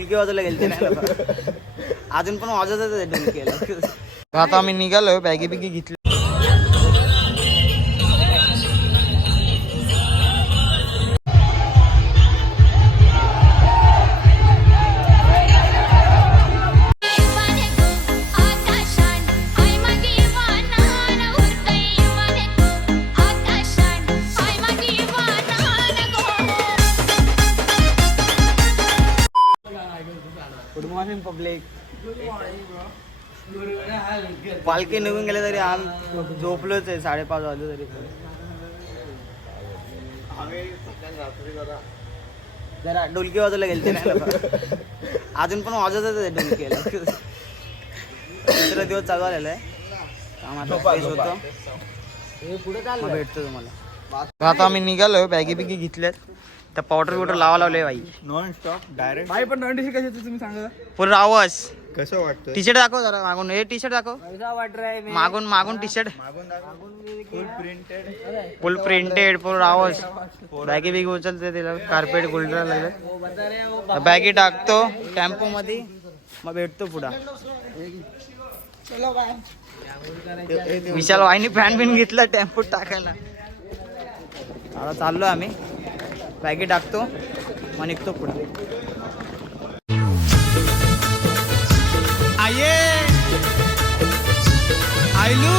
ढोलकी वाजवला गेलते नाही अजून पण वाजवत ढोलकी. आता आम्ही निघालोय, बॅगी बिगी घेतली. Good morning public. पालखी निघून गेले तरी आम्ही झोपलोच आहे. 5:30 वाजले तरी जरा ढोलकी वाजवला गेलते नाही अजून पण वाजवत ढोलकीला. दुसरा दिवस चालू आलेला आहे. काम आता फ्रेश होतं, भेटतो तुम्हाला. आता आम्ही निघालोय, बॅगी बिगी घेतल्यात. त्या पावडर लावा लावले बाई. नॉन स्टॉप डायरेक्ट बाई. पण नॉन टी-शर्ट कशी होती तुम्ही सांगा. फुल आवाज कसं वाटतं. टी-शर्ट दाखव जरा मागून. हे टी-शर्ट दाखव मागून टी-शर्ट फुल प्रिंटेड फुल आवाज. बॅगी बिगी उचलते तिला. कार्पेट गुलडर लागले. बॅगी टाकतो टेम्पो मध्ये, मग भेटतो पुढा. विशाल वाहिनी फॅन बिन घेतला टेम्पोत टाकायला. आता चाललो आम्ही, बॅगी टाकतो मग निघतो पुढे. आये आयलू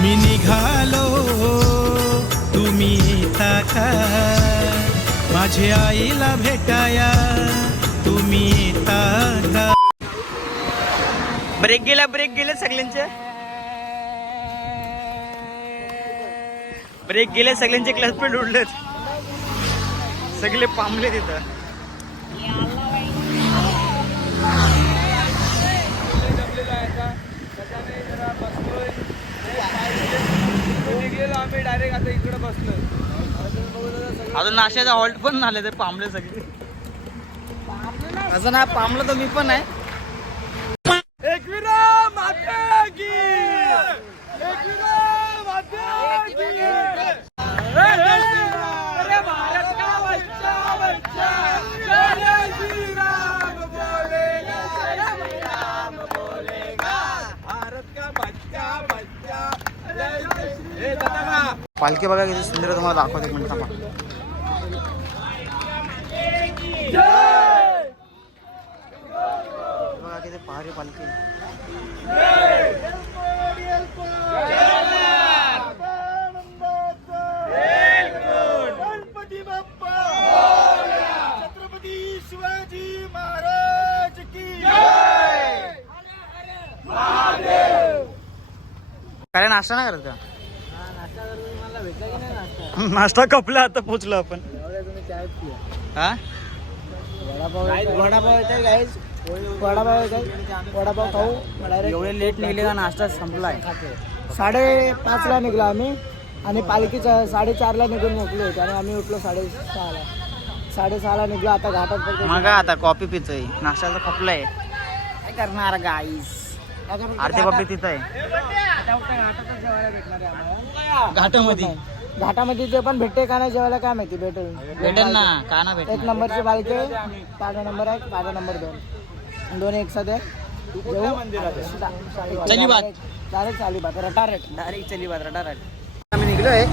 मी निघालो तुम्ही येता का, माझे आईला भेटाया तुम्ही येता का. ब्रेक गेले सगळ्यांचे. ब्रेक गेले सगळ्यांचे. क्लच पेट उडलेत सगळे, पांबले तिथं. आम्ही डायरेक्ट आता इकडे बसलो. अजून नाश्त्याचा हॉल्ट पण झाले तर पांबले सगळे. असं ना पांबलं तर मी पण आहे. पालखी बघा किती सुंदर, तुम्हाला दाखवते एक मिनिट थांबा. बघा किती भारी पालखी. गणपती बाप्पा, छत्रपती शिवाजी महाराज की जय. काय नाश्ता नाही करत का? नाश्ता कपला. आता पोचलो आपण. हा वडापाव खाऊ. एवढे लेट निघले का नाश्ता संपलाय. 5:30ला निघलो आम्ही आणि पालखीचा 4:30ला निघून मोकलो होतो आणि आम्ही उठलो 6:30ला. 6:30ला निघलो. आता घाटात मग आता कॉफी पितोय. नाश्ता खपलाय. काय करणार गाईस. अर्धे पब्लिक तिथं आहे घाटामध्ये. जे पण भेटते का नाही जेवायला काय माहिती. भेटेल ना का ना भेटेल. 1 नंबरची पालखी, 5 नंबर आहे, 5 नंबर 2 दोन्ही एक साथ आहे. चली बात डायरेक्ट चाली बात रटारट. डायरेक्ट चली बात रटारट. आम्ही निघलोय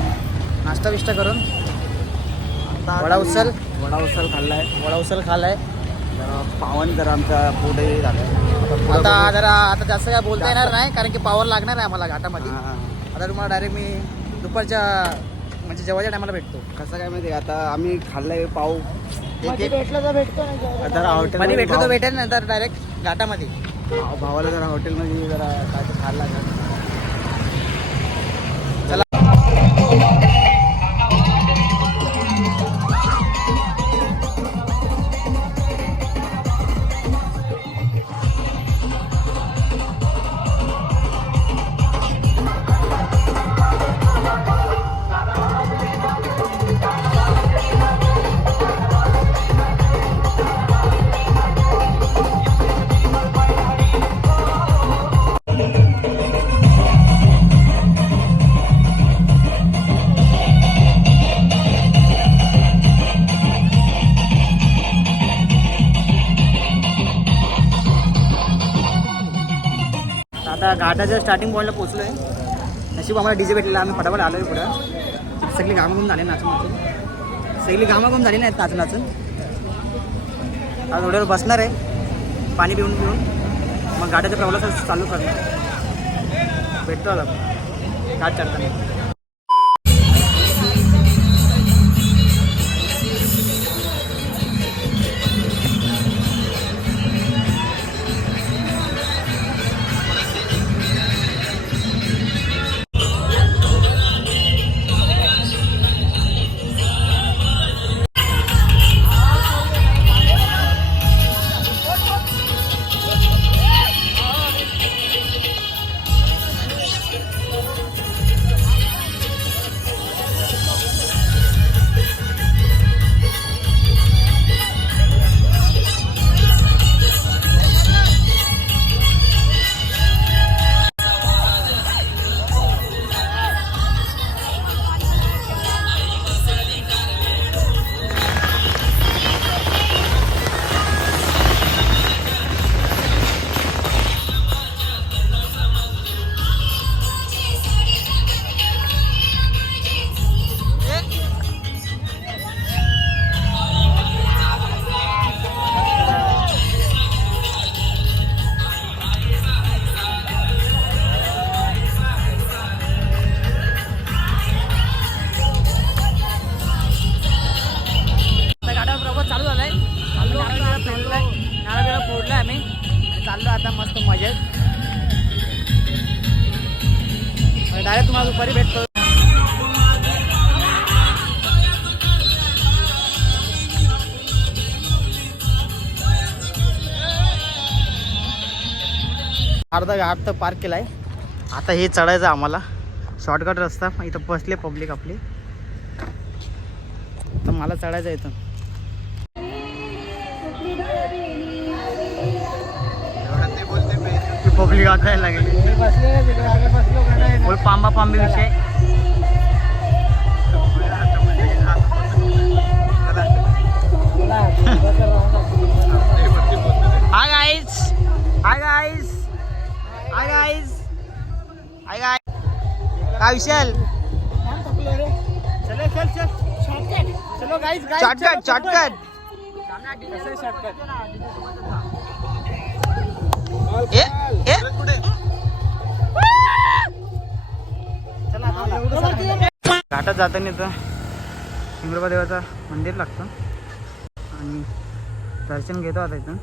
नाश्ता बिष्टा करून. वडा उचल खाल्लाय. पावन जरा आमचा पुढे झालं. आता जास्त काय बोलता येणार नाही कारण की पावर लागणार आहे आम्हाला घाटामध्ये. आता तुम्हाला डायरेक्ट मी दुपारच्या म्हणजे जेवायच्या टायमाला भेटतो. कसं काय माहिती. आता आम्ही खाल्लाय पाव. भेटलं तर भेटतो मध्ये भेटलं तर भेटेल ना. तर डायरेक्ट घाटामध्ये भावाला जरा हॉटेलमध्ये जरा काय खाल्ला. आता घाटाच्या स्टार्टिंग पॉईंटला पोहोचलो आहे. नशीब आम्हाला डीजे भेटलेला, आम्ही फटाफट आलो आहे पुढं. सगळी घामाघूम झाली नाचून, सगळी घामाघूम झाली नाहीत नाचून नाचून. आता थोड्यावर बसणार आहे, पाणी पिऊन पिऊन मग घाटाच्या प्रवासात चालू करणार. भेटतो आला घाट चढताना. फोडलं आम्ही चाललो आता मस्त मजेत. डायरेक्ट तुम्हाला दुपारी भेटतो. अर्धा घाट तर पार्क केलाय. आता हे चढायचं आम्हाला, शॉर्टकट रस्ता. इथं बसले पब्लिक आपली, तर मला चढायचं इथं. पब्लिक आता लागेल, बोल पांबा पांबी विषय. Hi guys, hi guys, hi guys, hi guys. काय विशाल, चलो चल चल चलो गाईज, शॉर्टकट शॉर्टकट. घाटात जाताना इथं सिंगरोबा देवाचं मंदिर लागतं आणि दर्शन घेतो आता इथं.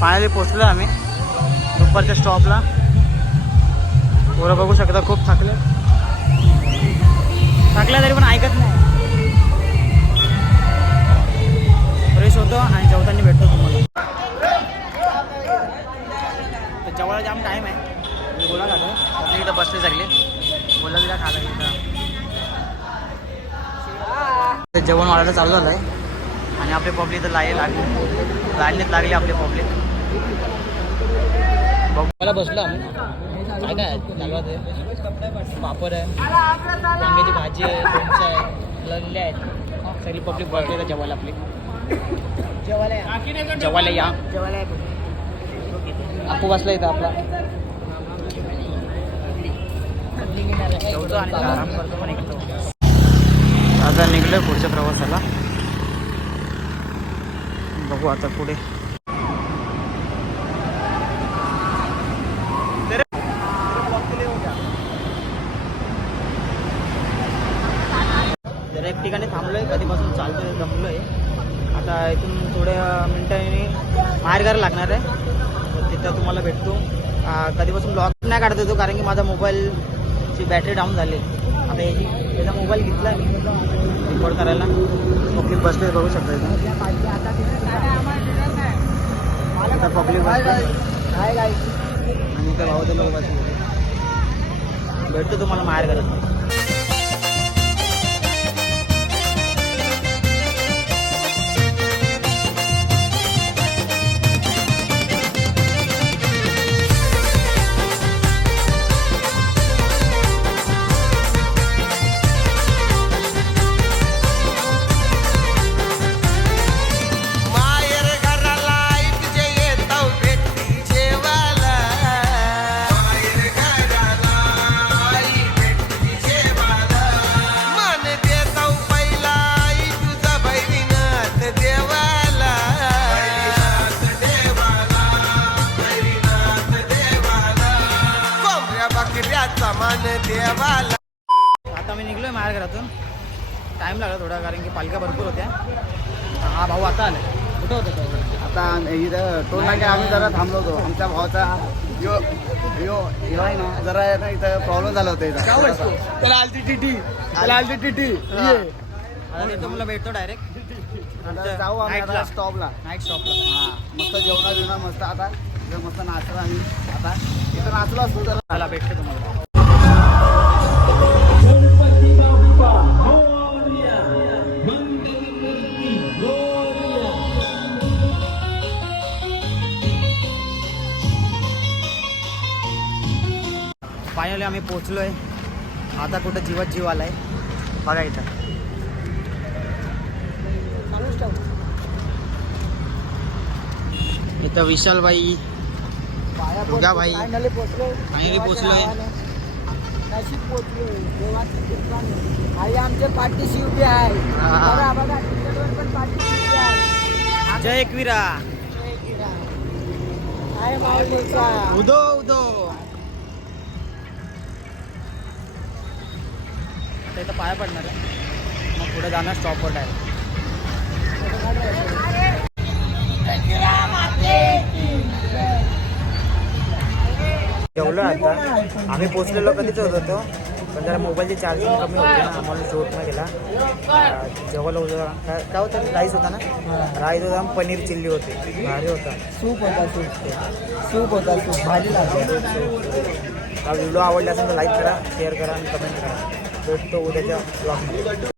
फायनली पोचलो आम्ही दुपारच्या स्टॉपला. पोरं बघू शकता खूप थकल्या तरी पण ऐकत नाही. फ्रेश होतो आणि जेवताना भेटतो तुम्हाला. तर जेवायला जाम टाईम आहे. बोला का तर इथं बसले सगळे, बोला तुला खायला इथं जेवण वाढायला चालू झालं आहे आणि आपली पब्लिक तर लाईनीत लागली आपली पब्लिक. बघायला बसलो आम्ही. काय काय चालू आहे, पापड आहे, वांग्याची भाजी आहे, लोणचं आहे, लल्ले आहेत. सगळी पब्लिक बसली तर जेवायला आपली. जेवायला या, आपू बसला इथं आपला. आणि आराम करतो पण निघतो. आता निघलोय पुढच्या प्रवासाला. बघू आता पुढे. जरा एक ठिकाणी थांबलोय, कधीपासून चालतोय, जमलोय. आता इथून थोड्या मिनिटांनी बाहेर घरायला लागणार आहे, तर तिथं तुम्हाला भेटतो. कधीपासून ब्लॉग नाही काढत होतो कारण की माझा मोबाईलची बॅटरी डाऊन झाली. आता याचा मोबाईल घेतला मी रेकॉर्ड करायला. पब्लिक बसले बघू शकता इथं. पब्लिक आणि इथं भाऊ लोक बसले. भेटतो तुम्हाला बाहेर घरात. अजून टाईम लागला थोडा, कारण की पालख्या भरपूर होत्या. हा भाऊ आता आला. कुठं होतं तो? आता इथं टोल नाक्या आम्ही जरा थांबलो होतो. आमच्या भावाचा यो यो यो आहे ना, जरा आहे ना इथं प्रॉब्लेम झाला होता इथं. त्याला आलती टीटी, त्याला आलती टीटी. आता तिथं मला भेटतो डायरेक्ट आता जाऊ आम्ही आता स्टॉपला. नाईट स्टॉपला. हा मस्त जेवणार मस्त. आता इथं मस्त नाचलो आम्ही. आता इथं नाचलो असतो तर मला भेटतो तुम्हाला. फायनली आम्ही पोचलोय. आता कुठं जीवात जीव आलाय बघा इथं. इथं विशालबाई, दुर्गाबाई फायनली पोचलोय. फायनली पोचलोय. नाशिक पोचलोय. देवाची कृपा आहे. आई आमच्या पाठीशी उभी आहे. हा. बघा बघा तिकडवर पण पाठीशी उभी आहे. जय एकविरा. आहे माऊलीचा. उदो उदो. आता इथं पाया पडणार आहे, मग पुढे जाणार स्टॉपवर डायरेक्ट. जेवलो आता. आम्ही पोचलेलो कधीच होत होतो, पण जरा मोबाईलची चार्जिंग कमी होती ना, म्हणून शूट नाही केला. जेवलो काय होतं, राईस होता ना, राईस होता, पनीर चिल्ली होती, भारी होता. सूप होता. सूप होता. सूप भाजी लागते. व्हिडिओ आवडला असेल तर लाईक करा, शेअर करा आणि कमेंट करा. भेटतो उद्याच्या ब्लॉगमध्ये.